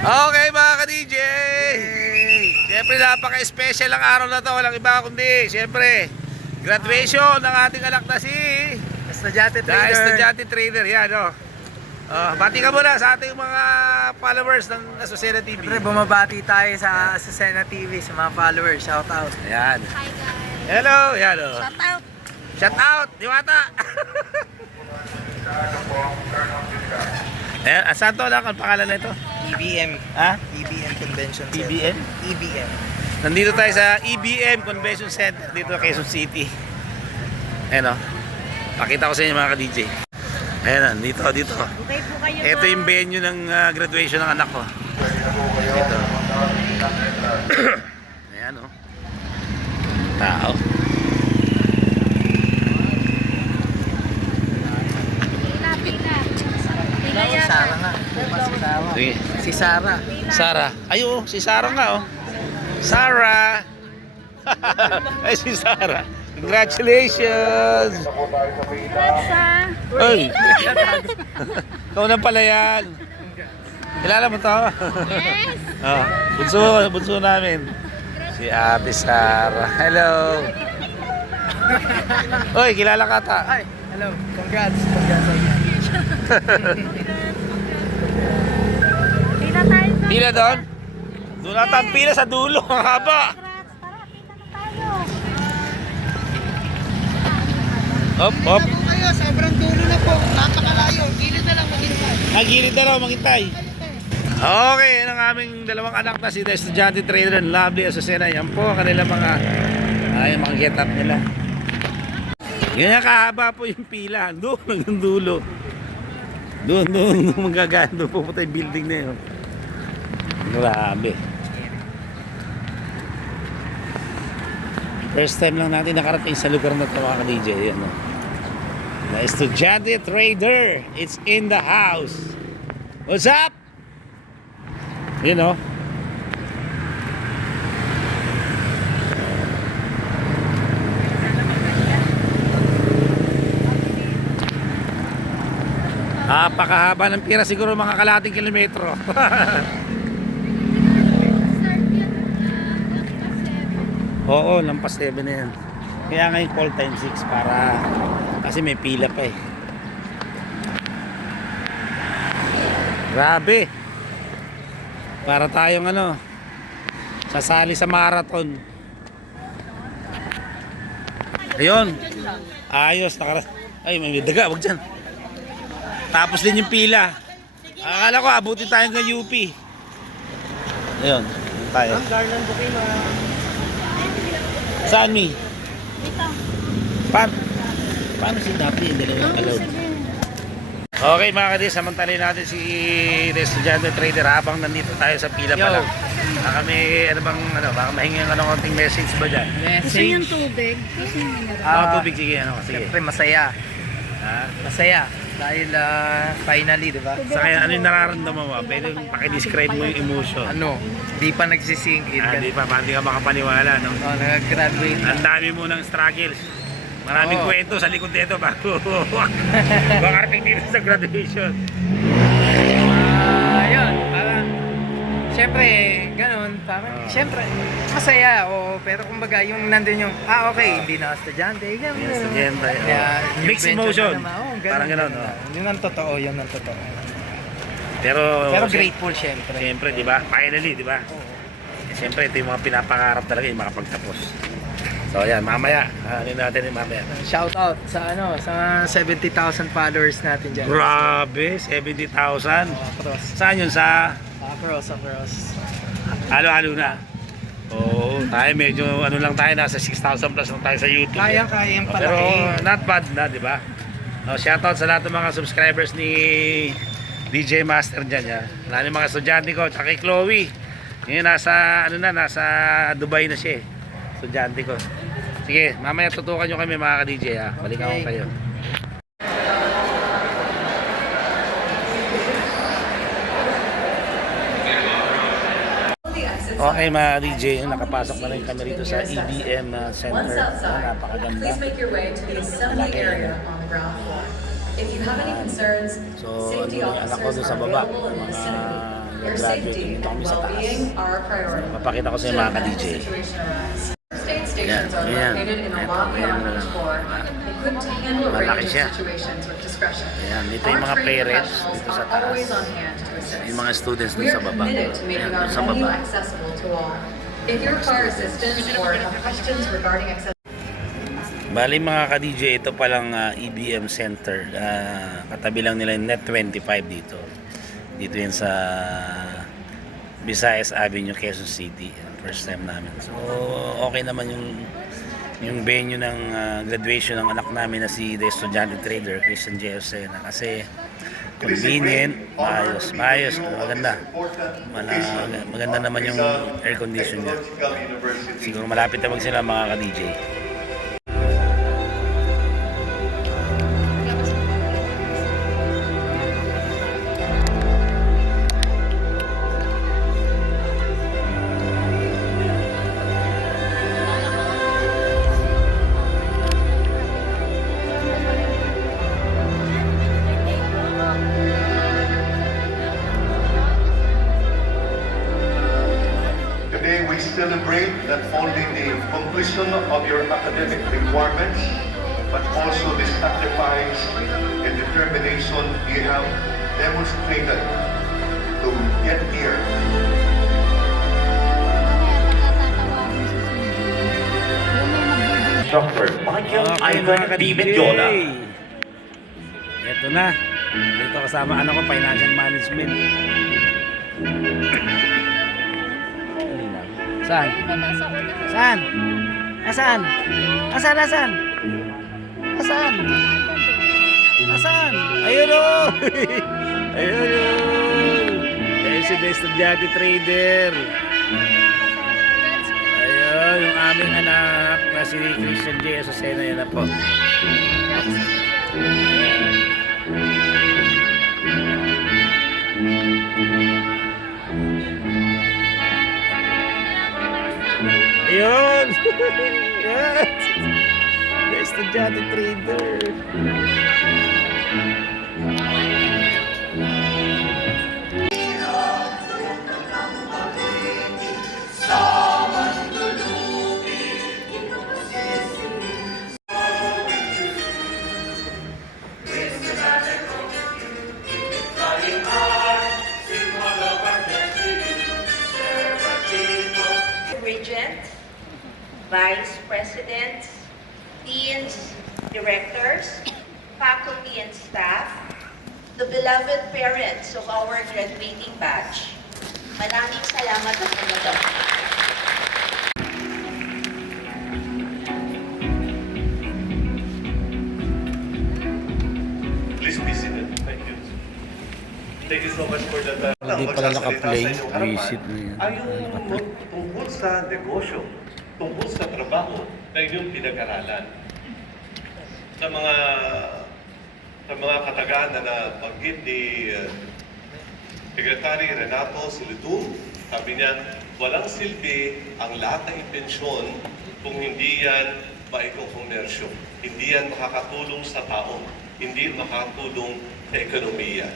Okay mga ka-DJ, siyempre napaka-special ang araw na to. Walang iba kundi siyempre graduation ng ating anak na si Estudyante Trader. Estudyante Trader. Yan o. Bati ka muna sa ating mga followers ng Azucena TV. Siyempre bumabati tayo sa Azucena TV, sa mga followers. Shout out. Ayan. Hi guys. Hello. Yan o. Shout out. Shout out. Diwata. Ayan. Saan to lang ang pangalan na ito? EBM. Ha? EBM Convention Center. EBM? EBM. Nandito tayo sa EBM Convention Center dito sa Quezon City. Ayan o. Pakita ko sa inyo mga ka-DJ. Ayan, dito. Okay po kayo. Ito yung venue ng graduation ng anak ko. Ito. Ayan o. Tao. Pila. Pila Si yan. Sarah nga. Si Sarah. Sige. Si Sarah. Sarah. Ay oo, si Sarah nga o. Sarah. Ay si Sarah. Congratulations! Congrats ha. Ay! Ikaw na pala yan. Kilala mo to? Yes. Bunso namin. Si Ate Sarah. Hello! Oy, kilala ka ta. Hi. Hello. Congrats. Congrats sa inyo. Pila tayo doon. Pila doon? Doon ata ang pila sa dulo. Ang haba. Congrats. Tara, pila na tayo. Hop, hop. Kayo, sobrang dulo na po. Napakalayo. Gilid na lang maghintay. Nagilid na raw, maghintay. Okay, yan ang aming dalawang anak na si Estudyante Trader and Lovely Azucena. Yan po, kanila mga get up nila. Ganyan kahaba po yung pila. Doon, hanggang dulo. Doon, magagaan. Doon pupunta yung building na yun. Grabe. First time lang natin nakarating sa lugar na ito mga ka-DJ. Yan, no? The Estudyante Trader, it's in the house. What's up? You know. Napakahaba ng pira, siguro mga kalahating kilometro. Oo, lampas 7 na yan. Kaya ngayon call time 6 para kasi may pila pa eh. Grabe. Para tayong sasali sa marathon. Ayun. Ayos, ay may daga, wag dyan. Tapos din yung pila. Akala ko abutin tayo ng UP. Ayun, tayo. Saan mi? Dito. Paano sinabi yung dalawang kalod? Okay mga kadis, samantalin natin si Estudyante Trader habang nandito tayo sa pila pa lang. Baka may baka mahingi ng konting message ba dyan? Gusto niyang tubig? Gusto niyang Tubig, sige, sige. Siyempre masaya. Ha? Masaya. Dahil finally, di ba? Sa kaya, ano yung nararamdaman mo? Pwede pakidescribe mo yung emotion. Di pa nagsisingkit. Hindi ka makapaniwala, no? Nag-graduate. Ang dami mo ng struggles. Maraming kwento sa likod nito bago makarating dito sa graduation. Yun, parang siyempre, ganun, parang siyempre, masaya, pero kumbaga, yung nandun yung, okay, hindi na estudyante, ganun. Yung estudyante, Kaya, yung mixed venture emotion. na naman, Parang ganun, no? Yun ang totoo, yun ang totoo. Pero Grateful, siyempre. siyempre, di ba? Finally, di ba? Siyempre, ito yung mga pinapangarap talaga yung makapagtapos. So, ayan, mamaya. Ano natin yung mamaya? Shout out sa sa 70,000 followers natin dyan. Grabe, 70,000. Across. Saan yun? Sa Across. halo-halo na. Oo, tayo medyo lang tayo, nasa 6,000 plus lang tayo sa YouTube. Kaya yung Pero palaki. not bad na, di ba? Shoutout sa lahat ng mga subscribers ni DJ Master dyan. Lalo yung mga estudyante ko, tsaka kay Chloe. Ngayon nasa Dubai na siya eh. Estudyante ko. Sige, mamaya tutukan nyo kami mga ka-DJ ha. Balikan ko kayo. Okay mga DJ, nakapasok na rin kami rito sa EBM Center. Napakaganda. So, ano yung anak ko doon sa baba. Mga Your graduate, safety dito kami and sa taas. well-being are a priority. Papakita ko sa inyo mga ka-DJ. State stations are Yan. located in a Ito, lobby yan on na each lang. floor, equipped to handle a Malaki range siya. of situations with discretion. Ayan, dito yung Our mga trained parents professionals dito sa are taas. always on hand to assist. Yung mga students We dun sa are baba. committed to making Ayan, our dun sa venue baba. accessible to all. If you require assistance or have questions regarding accessibility, Bali mga ka-DJ, ito palang EBM Center. Katabi lang nila yung Net 25 dito. Dito yan sa Visayas Avenue, Quezon City. First time namin. So, okay naman yung venue ng graduation ng anak namin na si The Estudyante Trader, Christian J. Osena. Kasi convenient, maayos, maganda. Maganda naman yung air condition niya. Siguro malapit na sila mga ka-DJ. Today we celebrate not only the completion of your academic requirements, but also the sacrifice and determination you have demonstrated to get here. Dr. Michael Okay, Ivan mga B. ka-DJ. Medjola. Ito na. Dito kasama ano ko, financial management. Saan? Saan? Asan? Asan? Asan? Asan? Asan? Ayun o! Ayun o! Ayun si The Estudyante Trader. Ayun, yung aming anak na si Christian J. Azucena, yun na po. Ayun! Yes! The Estudyante Trader. Regents, vice presidents, deans, directors, faculty and staff, the beloved parents of our graduating batch. Maraming salamat at magandang. Please be seated. Thank you. Thank you so much for that. Hindi pala naka-play. Visit na yan. Ay yung tungkol sa negosyo, tungkol sa trabaho na inyong pinag-aralan. Sa mga katagaan na nabanggit ni Secretary Renato Silitu, sabi niya, walang silbi ang lahat ng intensyon kung hindi yan maikokomersyo. Hindi yan makakatulong sa tao. Hindi makakatulong sa ekonomiya.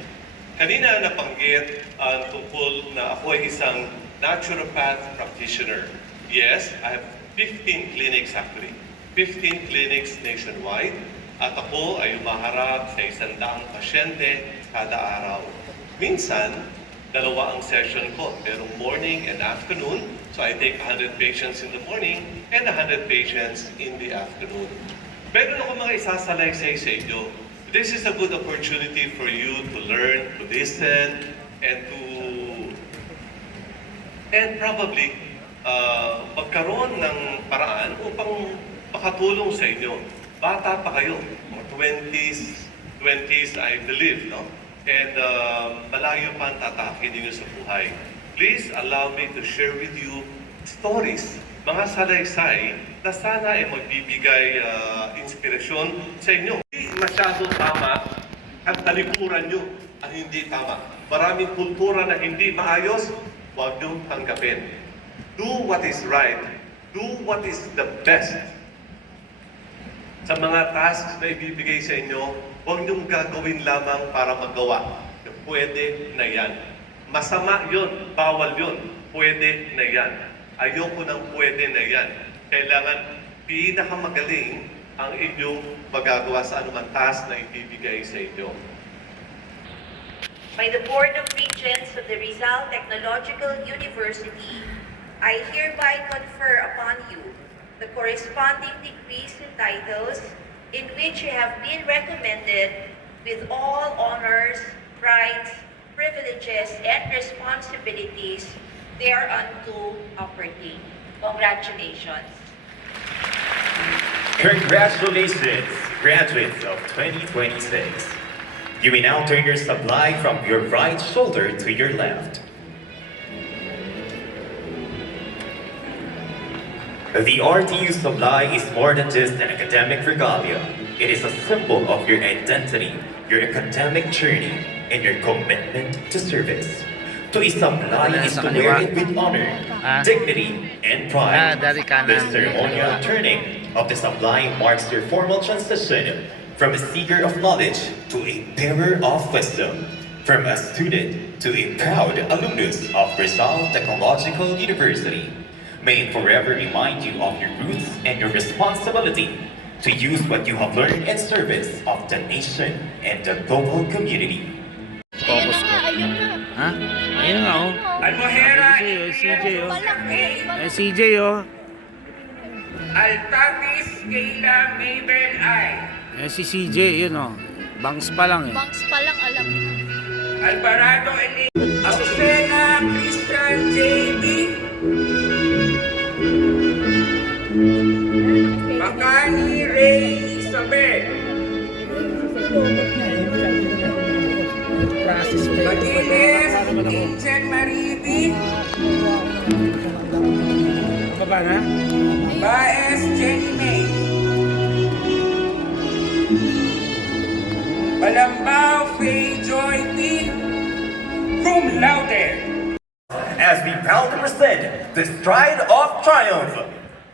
Kanina nabanggit ang tungkol na ako ay isang naturopath practitioner. Yes, I have 15 clinics actually. 15 clinics nationwide. At ako ay umaharap sa 100 pasyente kada araw. Minsan, dalawa ang session ko. Merong morning and afternoon. So I take 100 patients in the morning and 100 patients in the afternoon. Meron ako mga isasalaysay sa inyo. This is a good opportunity for you to learn, to listen, and probably magkaroon ng paraan upang makatulong sa inyo. Bata pa kayo, mga 20s I believe, no? And malayo pa ang tatakin ninyo sa buhay. Please allow me to share with you stories, mga salaysay na sana ay magbibigay inspirasyon sa inyo. Hindi masyado tama at talikuran nyo ang hindi tama. Maraming kultura na hindi maayos, huwag nyo tanggapin. Do what is right. Do what is the best. Sa mga tasks na ibibigay sa inyo, huwag niyong gagawin lamang para magawa. Pwede na yan. Masama yun, bawal yun, pwede na yan. Ayoko ng pwede na yan. Kailangan pinakamagaling ang inyong magagawa sa anumang task na ibibigay sa inyo. By the Board of Regents of the Rizal Technological University, I hereby confer upon you the corresponding degrees and titles in which you have been recommended with all honors, rights, privileges, and responsibilities thereunto appertain. Congratulations. Congratulations, graduates of 2026. You may now turn your supply from your right shoulder to your left. The RTU supply is more than just an academic regalia. It is a symbol of your identity, your academic journey, and your commitment to service. To supply is to wear it with honor, dignity, and pride. The ceremonial turning of the supply marks your formal transition from a seeker of knowledge to a bearer of wisdom, from a student to a proud alumnus of Rizal Technological University. May it forever remind you of your roots and your responsibility to use what you have learned in service of the nation and the global community. Ayun na nga, ayun na. Ha? Ayun nga, oh. Almohera, CJ, oh. Malaki. Ay, CJ, oh. Altatis, Kayla, Mabel, I. Ay, si CJ, yun, oh. Bangs pa lang, eh. Bangs pa lang alam ko. Alvarado, Eli. Azucena, Christian, JB. Makani, Ray, Isabel. Magiles, Angel Maribi. Baba na? Baez, Jenny May. Balambao, Faye Joy P. Cum laude. As we proudly present the Stride of Triumph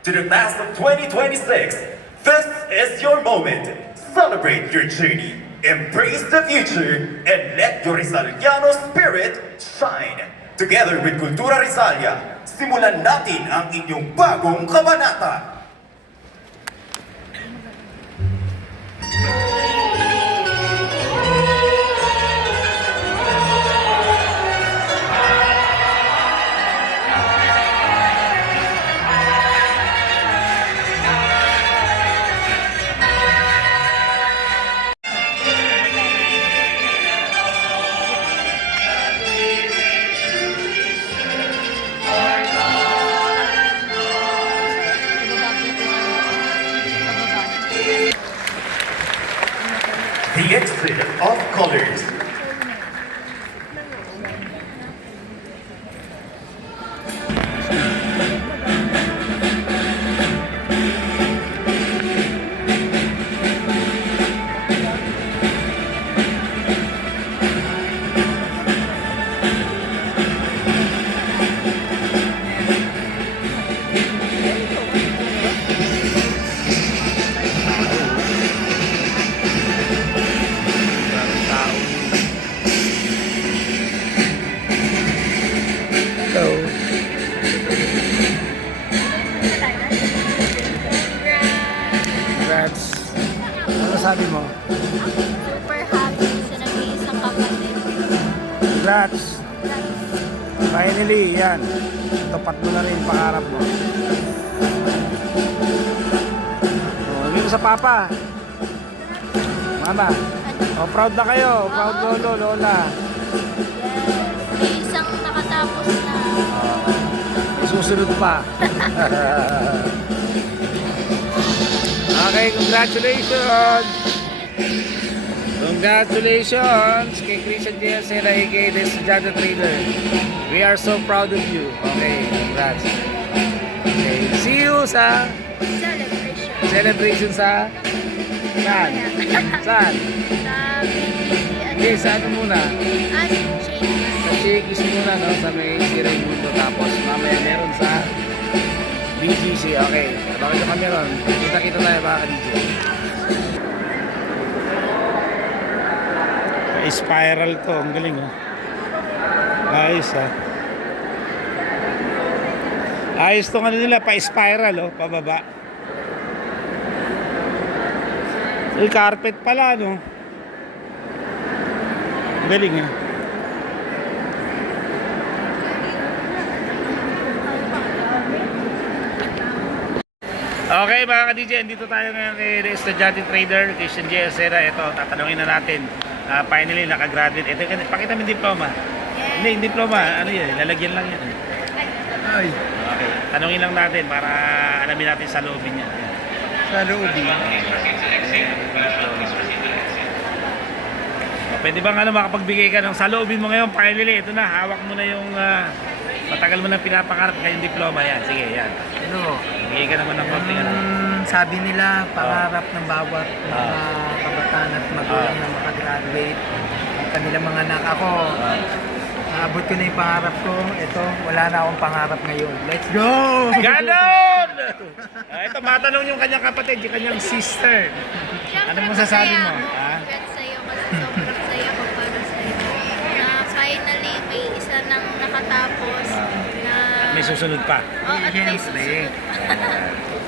to the class of 2026, this is your moment. Celebrate your journey, embrace the future, and let your Rizaliano spirit shine. Together with Kultura Rizalia, simulan natin ang inyong bagong kabanata. The exit of colors. Congrats. Ano sabi mo? Super happy sa nag-iisang kapatid. Congrats. Finally, yan. Tapat mo na rin yung pangarap mo. Sabi mo sa papa. Mama. Oh, proud na kayo. Proud lolo, lola. Yes. May isang nakatapos na. Susunod pa. Okay, congratulations! Congratulations kay Christian J. Sena, aka the Estudyante Trader. We are so proud of you. Okay, congrats. Okay, see you sa celebration sa saan? Saan? Okay, sa ano muna? Sa Shakey's muna, no? Sa may Siray Mundo. Tapos mamaya meron sa BGC. Okay, bakit yung kami ron? Kita-kita tayo mga ka-DJ. Spiral to, ang galing, oh. Ayos ha. Ayos tong ano nila, pa-spiral oh, pababa. Uy, carpet pala no. Galing eh. Okay mga ka-DJ, dito tayo ngayon kay The Estudyante Trader, Christian J. Acera. Ito, tatanungin na natin. Finally, nakagraduate. Ito, pakita mo yung diploma. Hindi, yung diploma, ano yun, lalagyan lang yan. Ay, Okay, tanungin lang natin para alamin natin sa loobin niya. sa loob. Pwede bang ano, makapagbigay ka ng saloobin mo ngayon? Finally, ito na, hawak mo na yung matagal mo na pinapangarap kayong diploma. Yan, sige, yan. Ano? Bigay ka naman ng konti. Ano. Sabi nila, pangarap ng bawat mga kabataan at magulang na makagraduate. Ang kanilang mga anak ako, naabot ko na yung pangarap ko. Ito, wala na akong pangarap ngayon. Let's go! Ganon! Ito, matanong yung kanyang kapatid, yung kanyang sister. Ano mo sasabi mo? Ha? Congrats sa'yo kasi sobrang saya ko para sa'yo. Na finally may isa nang nakatapos na... May susunod pa. Oh, at may Siyempre. susunod.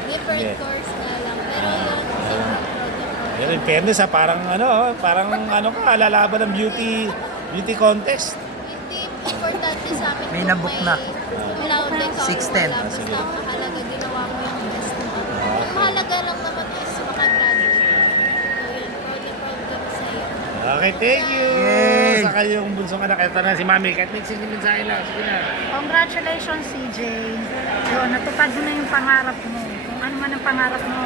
Different Yeah. course na lang. Pero yun, sobrang proud ako. Pero in fairness ha, parang ano ka, lalaban ng beauty contest. Hindi importante sa amin May kung nabook na. cum laude ka o 610. wala. Basta ang mahalaga, ginawa mo yung best mo. Ang mahalaga lang naman is makagraduate. So yun, proud na proud kami sa'yo. Okay, thank you! Yay! Sa kayong bunsong anak, ito na si Mami. Kahit may sige sa lang. Sige na. Congratulations, CJ. Yun, natupad mo na yung pangarap mo. Kung ano man ang pangarap mo,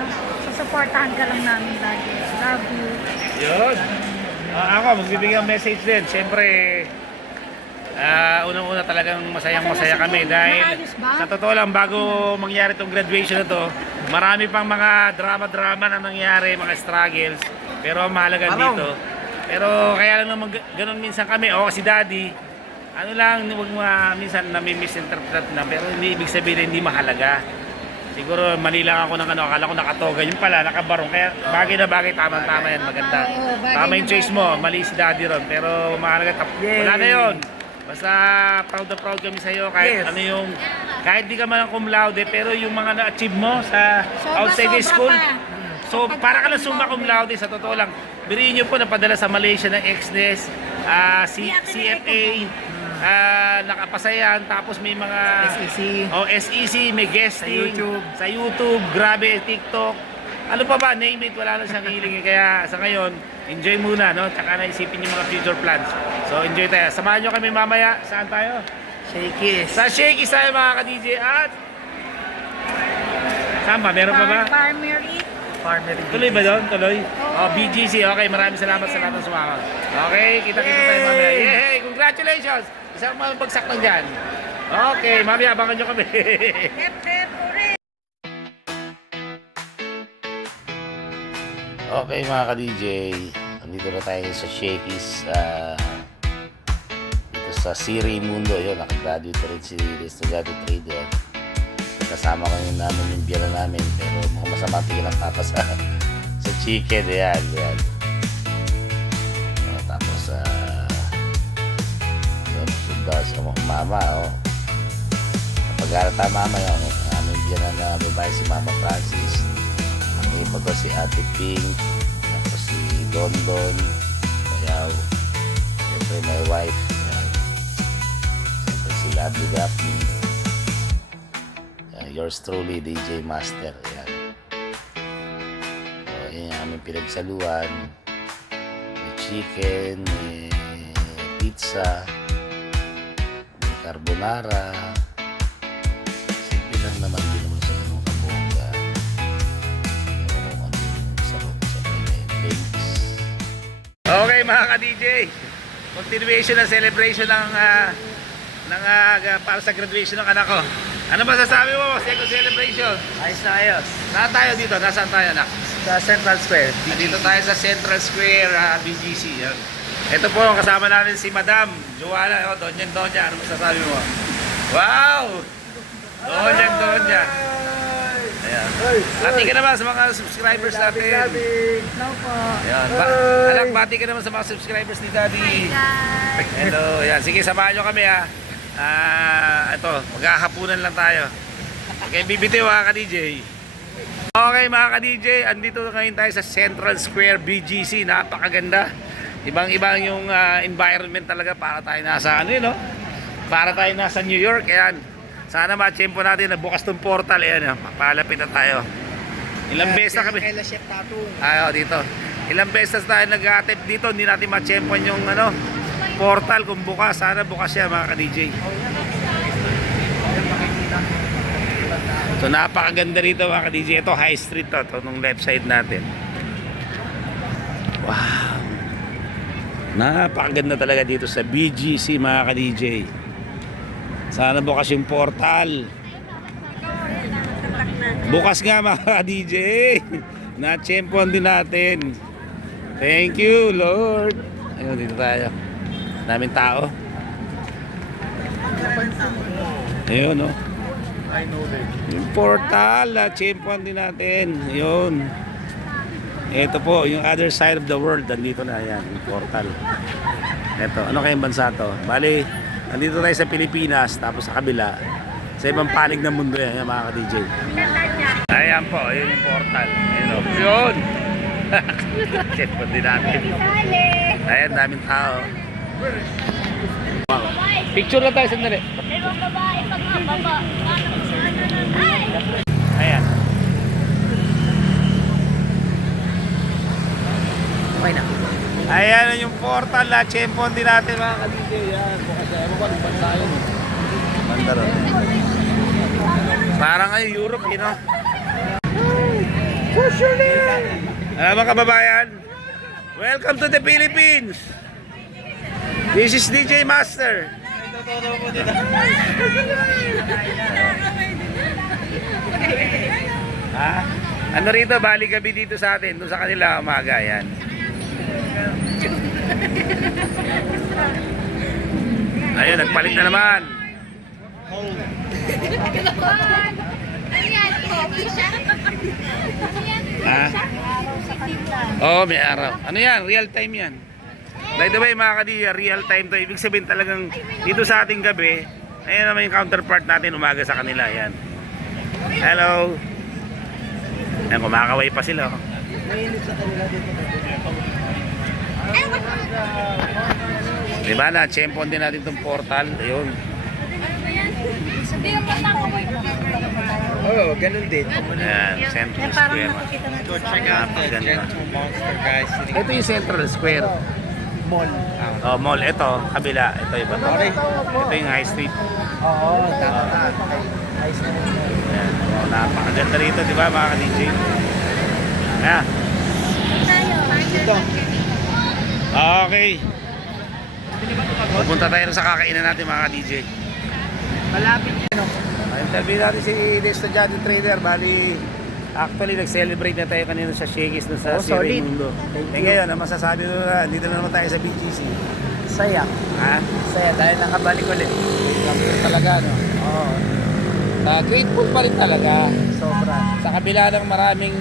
susuportahan ka lang namin lagi. Love you. Yun. Ako, magbibigay ng message din. Siyempre, unang-una talagang masayang-masaya kami dahil Maayos ba? sa totoo lang, bago mangyari itong graduation na to, marami pang mga drama-drama na nangyari, mga struggles. Pero ang mahalaga dito. Pero kaya lang naman ganun minsan kami, si Daddy, ano lang, huwag minsan nami-misinterpret na, pero hindi ibig sabihin hindi mahalaga. Siguro mali lang ako ng ano, akala ko nakatoga, yun pala, nakabarong. Kaya bagay na bagay, tama-tama yan, maganda. Tama yung choice mo, mali si Daddy ron, pero mahalaga, wala na yun. Basta proud na proud kami sa'yo, kahit Yes. ano yung, kahit di ka man ang cum laude, pero yung mga na-achieve mo sa outside the Sobra school, pa. so para ka lang summa cum laude, sa totoo lang, biriin nyo po, napadala sa Malaysia ng XNES, CFA, nakapasa yan, tapos may mga SEC. SEC, may guesting Sa YouTube. sa YouTube, grabe, TikTok, ano pa ba, name it, wala na siyang hiling. Kaya sa ngayon, enjoy muna, no? Tsaka naisipin yung mga future plans. So enjoy tayo, samahan nyo kami mamaya. Saan tayo? Shakey's. Sa Shakey's tayo mga ka-DJ. At saan ba? Meron pa ba? Farmery. Farmery. Tuloy ba doon? Tuloy? BGC. Okay, maraming salamat sa lahat ng sumama. Okay, kita-kita tayo mamaya. Yay! Congratulations! Isang bagsak lang dyan. Okay, mamaya abangan nyo kami. Hep, hep, hooray! Okay mga ka-DJ, nandito na tayo sa Shakey's dito sa Siri Mundo. Yun, nakagraduate rin si Estudyante Trader. Kasama ko yung namin yung biyana namin, pero mga masama tingin ang papa sa chicken. Ayan. Tapos yun, punta sa mga mama. Pag-arata mama yun, ang aming biyana na babae si Mama Francis. Ang iba ko si Ate Pink, tapos si Dondon, Bayaw, siyempre my wife, yan. Siyempre si Lovely Daphne, yours truly, DJ Master, yan. So, yan yung aming pinagsaluan, may chicken, may pizza, may carbonara, simple lang naman din naman sa inyong kabongga. Okay mga ka-DJ, continuation ng celebration ng para sa graduation ng anak ko. Ano masasabi mo? Second celebration. Ayos na ayos. Saan tayo dito? Nasaan tayo anak? Sa Central Square. Dito tayo sa Central Square, BGC. Yan. Ito po, kasama natin si Madam Joanna. Donya. Ano masasabi mo? Wow! Donya. Ayan. Bati ka naman sa mga subscribers natin. Hello po. Ayan. Anak, bati ka naman sa mga subscribers ni Daddy. Guys. Hello. Ayan. Sige, samahan nyo kami ha. Ito, maghahapunan lang tayo. Okay, bibitiw ha, ka-DJ. Okay mga ka-DJ, andito ngayon tayo sa Central Square BGC. Napakaganda. Ibang-ibang yung environment talaga para tayo nasa ano yun, no? Para tayo nasa New York. Ayan. Sana ma-tsempo natin na bukas tong portal. Ayan, papalapit na tayo. Ilang beses na kami. Kay Chef Tattoo. Dito. Ilang beses tayo nag-attempt dito. Hindi natin ma-tsempo yung ano, portal kung bukas. Sana bukas siya mga ka-DJ. So napakaganda rito mga ka-DJ. Ito High Street to. Ito nung left side natin. Wow. Napakaganda talaga dito sa BGC mga ka-DJ. Sana bukas yung portal. Bukas nga mga DJ. Na-champion din natin. Thank you Lord. Ayun, dito tayo. Daming tao. Ayun, no. Yung portal, na-champion din natin. Ayun. Ito po, yung other side of the world. Nandito na, yan, yung portal. Ito, ano kayong bansa to? Bali, nandito tayo sa Pilipinas, tapos sa kabila, sa ibang panig ng mundo yan, mga ka-DJ. Ayan po, yun yung portal. Ayun o. Yun! Champion din natin. Ayan, daming tao. Wow. Picture lang tayo sandali. Ayan. Okay na. Ayan yung portal na champion din natin mga ka-DJ. Yan, bukas na. Ewan ko anong bansa yun. Banda ron. Parang ay Europe, you know? Alam mga kababayan, welcome to the Philippines. This is DJ Master. Ano rito, bali gabi dito sa atin, doon sa kanila umaga, yan. Ayun, nagpalit na naman. Oh, may araw. Ano yan? Real time yan. By the way, mga kadiya, real time to. Ibig sabihin talagang dito sa ating gabi, ayun naman yung counterpart natin umaga sa kanila. Yan. Hello. Ayan, kumakaway pa sila. Oh. Diba na, champion din natin itong portal. Ayun. Oo, ganun din. Ayan, Central Square. Napakaganda. Ito yung Central Square. Mall. Oh, mall. Ito, kabila. Ito iba to. Ito yung High Street. Oo, tama. Ayan. Oh, napakaganda rito, di ba mga ka-DJ? Ayan. Okay. Pupunta tayo sa kakainan natin mga ka-DJ. Malapit yan. Interview natin si Dexter Johnny Trader. Bali, actually nag-celebrate na tayo kanina sa Shakey's doon sa Siri Mundo. Eh ngayon, ang masasabi ko na, dito na naman tayo sa BGC. Saya. Ha? Saya dahil nakabalik ulit. Talaga, no? Oo. Grateful pa rin talaga. Sobra. Sa kabila ng maraming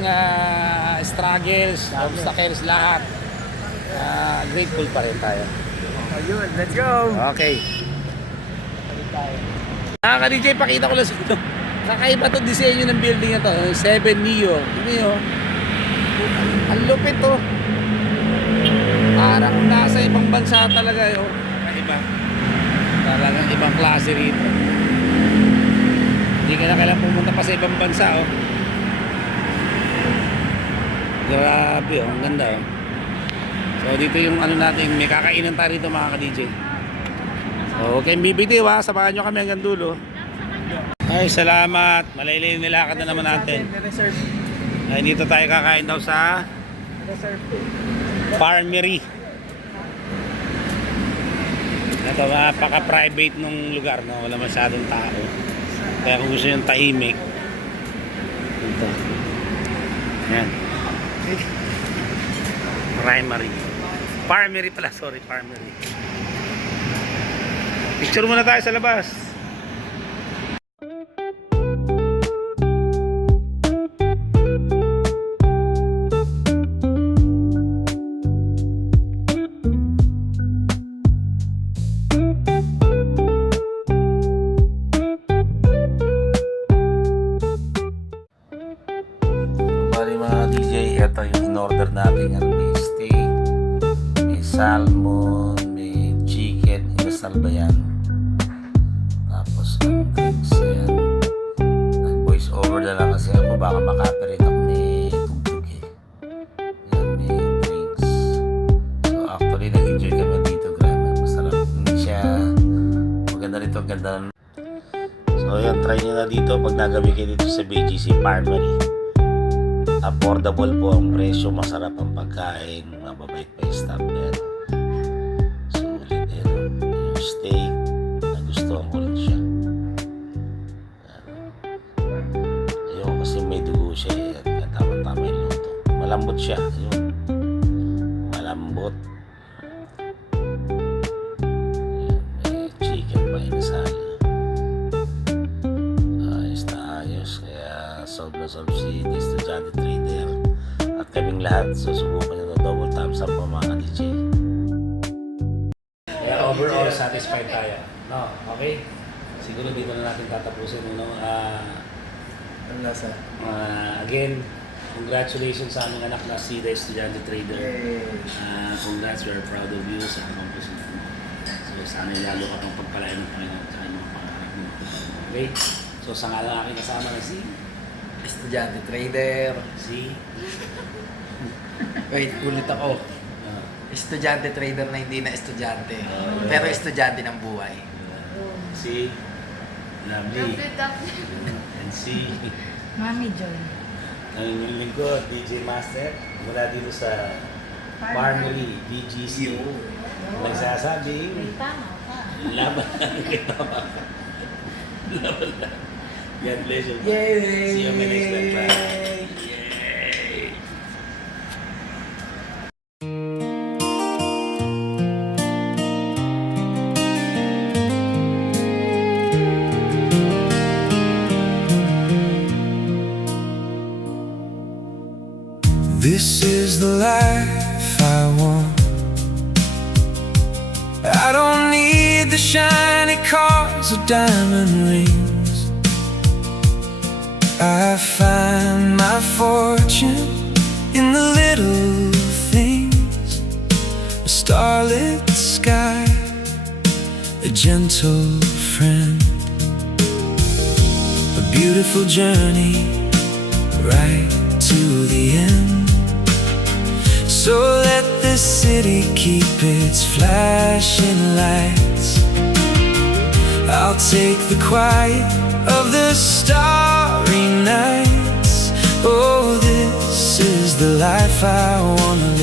struggles, obstacles, lahat. Grateful pa rin tayo. Ayun, let's go! Okay. Ka-DJ, pakita ko lang sa ito. Kakaiba itong disenyo ng building na ito. 7 Neo. Ito yun. Ang lupit to. Parang nasa ibang bansa talaga yun. Iba. Talagang ibang klase rito. Hindi ka na kailangan pumunta pa sa ibang bansa. Oh. Grabe. Oh. Ang ganda. Oh. So dito yung ano natin. May kakainan tayo rito mga ka-DJ. Okay, BBT ha, samahan nyo kami hanggang dulo. Ay, salamat. Malaylay nilakad na naman natin. Ay, dito tayo kakain daw sa Farmery. Ito, napaka-private nung lugar, no? Wala masyadong tao. Kaya kung gusto yung tahimik, ito. Yan. Farmery pala, sorry, Farmery. Picture muna tayo sa labas. in-order natin. May steak, may salmon, may chicken, inasal ba yan? Tapos ang drinks yan. Nag-voice over na lang kasi ako, baka makapirit ako ni tugtog eh. Yan, may drinks. So actually, nag-enjoy kami dito. Grabe, masarap. Hindi siya maganda rito, ang ganda. So yan, try nyo na dito pag nagabi kayo dito sa BGC Parmery. Affordable po ang presyo, masarap ang pagkain, mababait pa yung staff yan. Sulit yan. Yung steak, nagustuhan ko rin siya. Ayun, kasi may dugo siya eh. Tama-tama yung luto. Malambot siya. Ayun. Malambot. Ayun, may chicken pa inasal. Ayos na ayos. Kaya solve na solve si Estudyante Trader. At kaming lahat susubukan nyo na double thumbs up po mga DJ. Kaya overall satisfied tayo. No, okay? Siguro dito na natin tatapusin. Ang lasa. Again, congratulations sa aming anak na si The Estudyante Trader. Congrats, we are proud of you sa accomplishment mo. So sana lalo ka pang pagpalain ng Panginoon sa inyong pangarap mo. Okay? So sa nga lang aking kasama na si Estudyante Trader. Wait, ulit ako. Estudyante Trader na hindi na estudyante. Pero estudyante ng buhay. si Lovely. And si Mami Joy. ang inyong lingkod, DJ Master, mula dito sa Parmery, BGC. Nagsasabi, Tama ka. laban lang kita. Laban lang. God bless you. Yay! See you on the next time. Bye. Yay! This is the life I want. I don't need the shiny cars or diamond rings. I find my fortune in the little things. A starlit sky, a gentle friend, a beautiful journey right to the end. So let the city keep its flashing lights. I'll take the quiet of the starry nights. Oh, this is the life I wanna